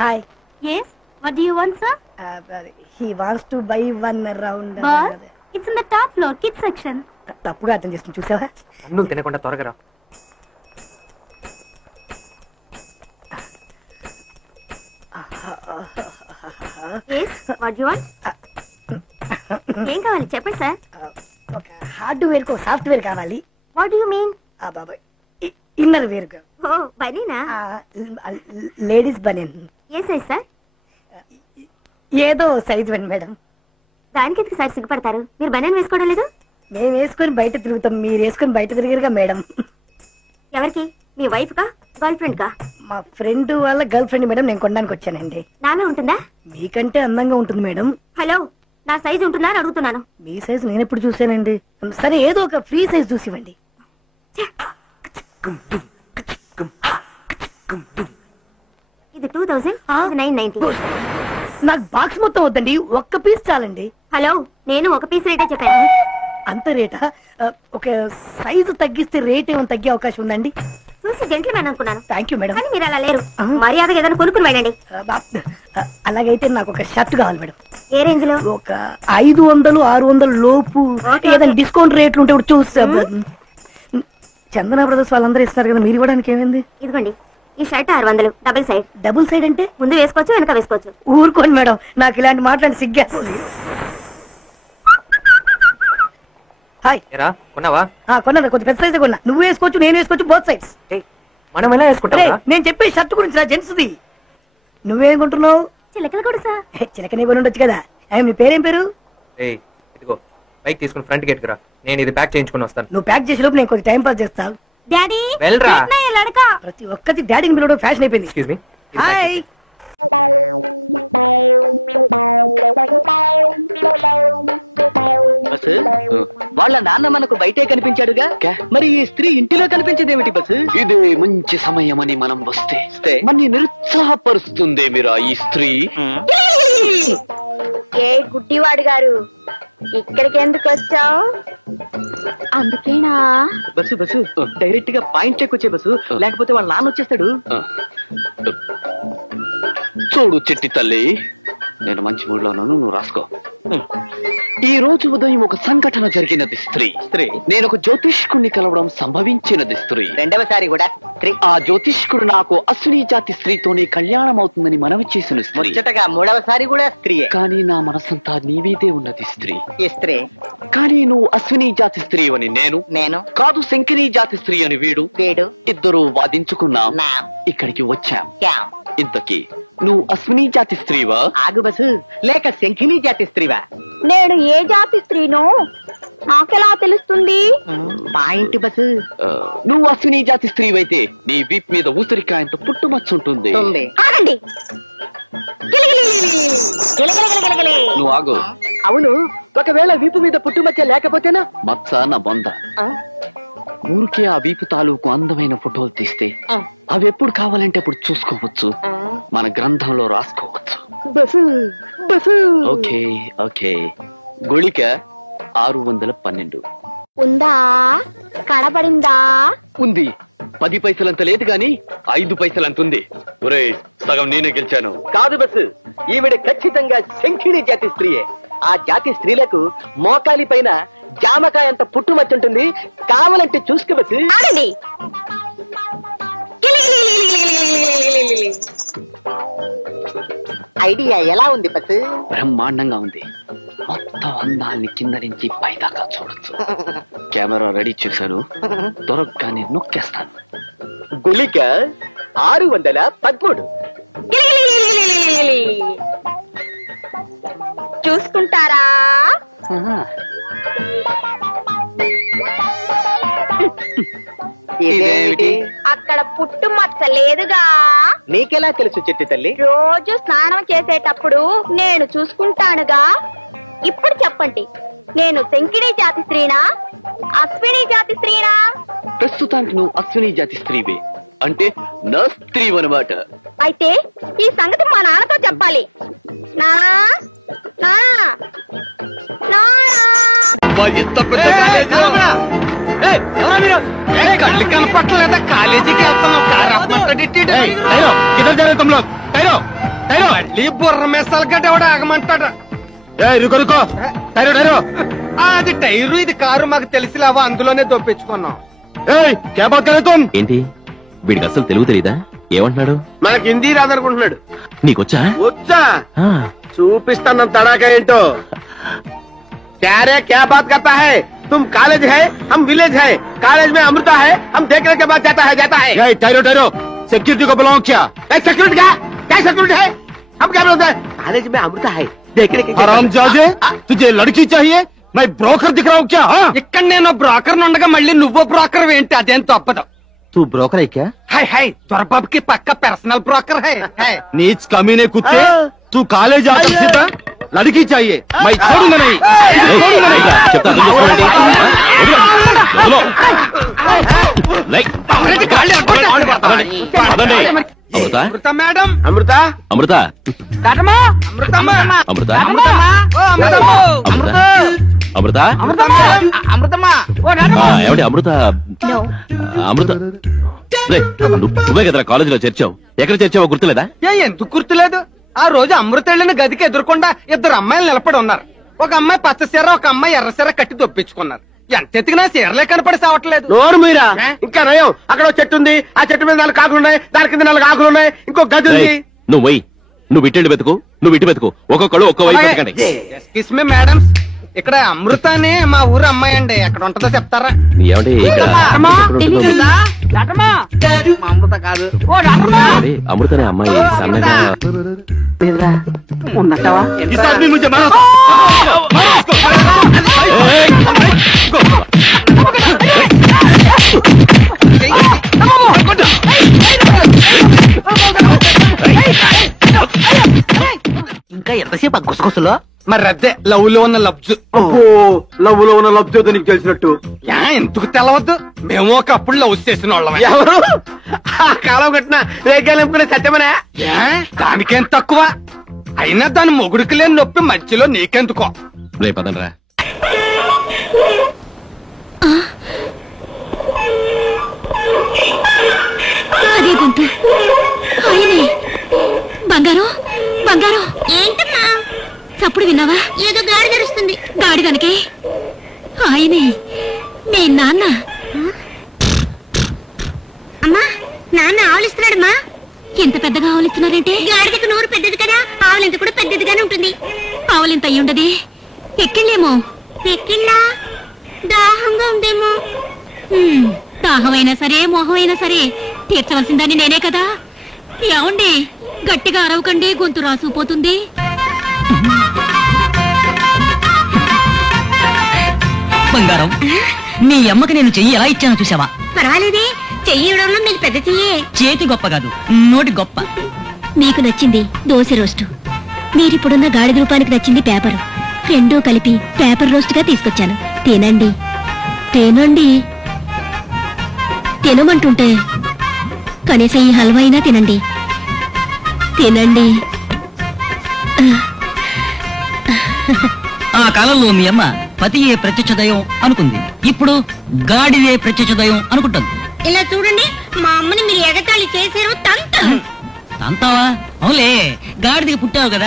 Hi. Yes, what do you want, sir? He wants to buy one round. But it's in the top floor, kids section. తప్పుగా అర్థం చేసుకుని చూసావా? అన్నం తినకుండా త్వరగా రా. Yes, what do you want? ఏం కావాలి చెప్పండి సార్. ఒక హార్డ్వేర్ కో సాఫ్ట్వేర్ కావాలి. What do you mean? బాబాయ్ ఇన్నర్ వేర్ గా. Oh, బనీనా? లేడీస్ బనీన్. ఏ సైజ్ సార్? ఏదో సైజ్ వన్ మేడం. దానికి ఎందుకు సార్ సిగ్గుపడతారు? మీరు బనీన్ వేసుకోవడం లేదు? మేము వేసుకొని బయట తిరుగుతాం, మీరు వేసుకొని బయట తిరిగారుగా మేడం. ఎవరికి? మీ వైఫ్ కా గర్ల్ ఫ్రెండ్ కా? మా ఫ్రెండ్ వాళ్ళ గర్ల్ ఫ్రెండ్ మేడం, నేను కొనడానికి వచ్చానండి. నామే ఉంటుందా? మీకంటే అందంగా ఉంటుంది మేడం. హలో, నా సైజ్ ఉంటుందా అని అడుగుతున్నాను. మీ సైజ్ నేను ఎప్పుడు చూసానండి. సరే ఏదో ఒక ఫ్రీ సైజ్ చూసివ్వండి. ఇది 2000, ఇది 990. నాకు బాక్స్ మొత్తం వద్దండి, ఒక్క పీస్ చాలండి. హలో, నేను ఒక పీస్ రేటే చెప్పాను. అంత రేటా? ఒక సైజు తగ్గిస్తే రేట్ ఏమైనా తగ్గే అవకాశం ఉందండి? చూసి జెంట్లమెన్ అనుకున్నాను. Thank you madam. కానీ మీరు అలా లేరు. మర్యాదగా ఏదైనా కొనుక్కుని వెళ్ళండి. అలాగైతే నాకు ఒక షర్ట్ కావాలి మేడం. ఏ రేంజ్ లో? ఒక 500, 600 లోపు ఏదైనా డిస్కౌంట్ రేట్లు ఉంటే చూస్తా. చందన బ్రదర్స్ వాళ్ళందరూ ఇస్తారు కదా, మీరు ఇవ్వడానికి ఏమైంది? ఇదిగోండి, ఈ shirt 600, double side. Double side అంటే ముందు వేసుకోవచ్చు, వెనక వేసుకోవచ్చు. ఊరుకోండి మేడం, నాకు ఇలాంటి మాట్లాడి సిగ్గేస్తుంది. హాయ్. కొన్నావా? కొన్నా, కొంచెం పెద్ద సైజ్ కొన్నా. నువ్వు వేసుకోవచ్చు, నేను వేసుకోవచ్చు, బోత్ సైడ్స్. మనం ఎలా వేసుకుంటాం? నేను చెప్పే షర్ట్ గురించి జెంట్స్ ది. నువ్వేం కొంటున్నావు? చిలకలు కూడా సార్. చిలకనే కొని ఉండొచ్చు కదా. మీ పేరేం పేరు? ఇదిగో బైక్ తీసుకుని ఫ్రంట్ గేట్ రా, నేను ఇది ప్యాక్ చేయించుకుని వస్తాను. నువ్వు ప్యాక్ చేసే లోపు నేను కొంచెం టైం పాస్ చేస్తాను. డాడీ వెళ్ళరా. ప్రతి ఒక్కటి డాడీని పిలవడం ఫ్యాషన్ అయిపోయింది. Excuse me. హాయ్. బస్ వాళ్ళ నాన్న మనకు బయటే కనిపించాడుగా, మరి ఈ స్త్రీ ఇంటిలో కనిపించేదేమిటి బస్? ఇది మంచి సమయం అని మనం వస్తే మన్ని నిరుత్సాహపరుస్తుందేమిరా ఈ స్త్రీ. ఏ గుడ్డివాడు గారు, ఇక్కడికి ఎందుకు వచ్చావు? అందుకేనా? బస్సు బస్సు డైరెక్ట్ గా పాయింట్ చెక్కొచ్చే బస్సు, లేకపోతే వాళ్ళ నాన్న వచ్చేస్తాడు. చూడు చిట్టి తల్లి, నేను మంచి మూడ్ లో ఉన్నాను, నువ్వు రాసుకో. ఈ రోజు ఉదయం ఒక సంఘటన జరిగినది స్త్రీ. నేను ఒక జ్యోతిష్కుడిని కలవడం సంభవించినది స్త్రీ. రెండవసారి కూడా స్త్రీ. ఆ జ్యోతిష్కుడు నాకు అశ్విని జాతి స్త్రీతోనే కళ్యాణం అవుతుందని మనవి చేసిన స్త్రీ. ముచ్చటగా మూడవసారి కూడా స్త్రీయే. కానీ నా మనసంతా నీవీదే ఉన్నది స్త్రీ. ఈ స్త్రీ. కానీ నువ్వు అశ్విని జాతి స్త్రీ అని నేను కాదు, శంకిని జాతి స్త్రీ అని వీడు. ఇద్దరు వాదించుకున్నాం, ఇక్కడికి వచ్చాం. ఇంతకీ నువ్వు అశ్విని జాతి స్త్రీవా? ఆగు బసు, లేక శంఖిని జాతి స్త్రీవా? నేను ఏ జాతి స్త్రీనో నాకెలా తెలుస్తుంది? Point boss. నువ్వు అశ్విని జాతి స్త్రీవైతే నీ వీప్ మీద ఊసరికాయంత పుట్టుమచ్చ ఉంటుంది. ఆగండి. నువ్వు ఆగు. అవును, ఒకవేళ వీపు మీద పుట్టుమచ్చ లేకపోతేనా? మచ్చ నా బొంద. ఊరికే ఆ వీపు తాలూకు అందమైన ఫోటోలు తీస్తే అవి ఎప్పుడు కావాలంటే అప్పుడు చూసుకోవచ్చు, మన గ్రంథంలో రాసుకోవచ్చు. Okay okay. గుళిక 612 ఉందా? కనబడిందా? ఉంది. 10 పైసలంత లేదు గాని 5 పైసలంత ఉంది. ఒరే, సగం నేనే గెలిచాను. కాదు బస్సు, ఈవిడ ఖచ్చితంగా శంఖిని జాతి స్త్రీయే. ఆ జాతి స్త్రీలకు మోకాలి పైన జామకాయ అంత పుట్టుమచ్చుంటుంది, కావాలంటే చూసుకో బస్సు. ఐడియా ఎలా ఉంది బస్సు? బ్రహ్మాండంగా ఉంది. మొత్తం అందాన్ని కింద నుంచి పైదాకా చూడొచ్చు. కెమెరా రెడీ చేశాను, దొరకగానే నొక్కేస్తాను. గుళిక 613. చూసుకుంటారా? ఇదేమిటి? అక్కడ పుట్టుమచ్చ లేదుగా. నీకెలా తెలుసు చెట్టు తల్లి? రోజు స్నానం చేసేటప్పుడు నేను చూసుకుంటానుగా. ఇప్పుడు చెప్పండి, నేను శంకిని జాతి స్త్రీనా, అశ్విని జాతి స్త్రీనా? ప్రస్తుతానికి నువ్వు అశ్విని జాతి స్త్రీవే, అంటే నా స్త్రీ అన్నమాట. అయితే ఈ సంగతి మా నాన్నతో చెప్పాలి. కళ్ళు కనపట్టలేదా? కాలేజీకి వెళ్తున్నావు. మళ్ళీ బుర్ర మెసాలు గడ్డ ఆగమంటాడు. రుకో టైరో టైరో అది టైరు ఇది కారు మాకు తెలిసిలేవో అందులోనే దొప్పించుకున్నాం. క్యా బాత్ కరే తుమ్? ఏంటి వీడికి అసలు తెలుగు తెలీదా? ఏమంటున్నాడు? మనకి హిందీ రాదనుకుంటున్నాడు. నీకొచ్చా? వచ్చా ఆ, చూపిస్తాను తడాకా ఏంటో. క్యారే క్యా బాత్ కర్తా హై? तुम कॉलेज है हम विलेज है, कॉलेज में अमृता है हम देखने के बाद जाता है. టైరో టైరో సెక్యూరిటీ को बुलाओ. क्या सिक्योरिटी क्या सिक्योरिटी है? हम क्या बोलते हैं? कॉलेज में अमृता है देखने के. हरामजादे तुझे लड़की चाहिए? मैं ब्रोकर दिख रहा हूँ क्या? ఇక్కడ నేను బ్రోకర్ ఉండగా మళ్ళీ నువ్వు బ్రోకర్ ఏంటి? అదేం తప్పదు. तू ब्रोकर है क्या? హై హై దొరబాబుకి పక్క పర్సనల్ బ్రోకర్ హై. नीच कमीने कुत्ते, तू कॉलेज आकर सीधा लड़की चाहिए, मैं छोड़ूंगा नहीं. छोड़ूंगा नहीं. చెప్తా అర్థం చేసుకోండి. వదలు. లై. పదండి. అమృత అమృత మేడం. అమృత అమృతమ్మ. అమృత ఓ అమృతమ్మ. అమృత ఏమండి అమృత అమృత రేయ్, నువ్వే కదరా కాలేజీలో చేర్చావు. ఎక్కడ చేర్చావో గుర్తులేదా? ఎందుకు గుర్తులేదు? ఆ రోజు అమృత వెళ్ళిన గదికి ఎదురుకుండా ఇద్దరు అమ్మాయిలు నిలబడి ఉన్నారు. ఒక అమ్మాయి పచ్చ సీర, ఒక అమ్మాయి ఎర్ర సీర కట్టి దొప్పించుకున్నారు. ఎంత ఎత్తికినా సీరలే కనపడి సావట్లేదు. నోరు మీరా ఇంకా నయం. అక్కడ ఒక చెట్టు ఉంది, ఆ చెట్టు మీద 4 ఆకులున్నాయి, దాని కింద 4 ఆకులున్నాయి, ఇంకో గది ఉంది. రేయ్, నువ్వు పోయి నువ్వు ఇటు వెతుకు, నువ్వు ఇటు వెతుకు. ఒక్కొక్కడు ఒక్కో వైపు వెతకండి. ఎక్స్క్యూజ్ మీ మేడం, ఇక్కడ అమృత అని మా ఊరు అమ్మాయి అండి. ఎక్కడ ఉంటుందో చెప్తారా? ఏమండి ఇక్కడ అమృత కాదు ఏమండి, అమృత అనే అమ్మాయి సన్నగా ఉన్నట్టవా? इस आदमी मुझे मारो. ఏయ్! ఇంకా ఎంతసేపు ఆ గుసగుసలో? మరి అదే లవ్ లో ఉన్న లబ్జు. లవ్ లో ఉన్న లబ్జోతో నీకు తెలిసినట్టు ఎందుకు తెలవద్దు? మేము ఒకప్పుడు లవ్ చేసిన వాళ్ళమే. ఎవరు ఆ కాలం కట్టిన రేగాలింపుకునే సత్యమనే? దానికేం తక్కువ. అయినా దాని మొగుడికి లేని నొప్పి మధ్యలో నీకెందుకో? రేపు పదండ్రా. అదే గొంతు ఆయనే. బంగారం బంగారం. ఏంటమ్మా చప్పుడు విన్నావా? ఏదో గాడి తెరుస్తుంది. గాడి కనుకే ఆయనే నీ నాన్న. అమ్మా నాన్న ఆవులిస్తున్నాడమ్మా. ఎంత పెద్దగా ఆవులిస్తున్నారంటే? గాడిదకు నోరు పెద్దది కదా, ఆవులింత కూడా పెద్దదిగానే ఉంటుంది. ఆవులింత అయ్యి ఉండదు. ఎక్కిళ్ళేమో. ఎక్కిళ్ళా? దాహంగా ఉందేమో. దాహమైనా సరే మోహమైనా సరే తీర్చవలసిందని నేనే కదా. ఏమండి గట్టిగా అరవకండి, గొంతు రాసుకుపోతుంది. బంగారం, నీ అమ్మకి నేను చెయ్యి ఎలా ఇచ్చానో చూసావా? పర్వాలేదే, చెయ్యడంలో మీకు పెద్ద చెయ్యే. చేతి గొప్ప కాదు, నోటి గొప్ప. మీకు నచ్చింది దోశ రోస్టు, మీరిప్పుడున్న గాడిద రూపానికి నచ్చింది పేపరు. రెండూ కలిపి పేపర్ రోస్ట్గా తీసుకొచ్చాను. తినండి తినండి. తినమంటుంటే కనీసం ఈ హల్వా అయినా తినండి. తినండి. ఆ కాలంలో మీ అమ్మ పతియే ప్రత్యక్ష దైవం అనుకుంది, ఇప్పుడు గాడిదే ప్రత్యక్ష దైవం అనుకుంటుంది. ఇలా చూడండి, మా అమ్మని మీరు ఎగతాళి చేశారు. తంతావా? అంతావా? అవులే, గాడిదకి పుట్టావు కదా.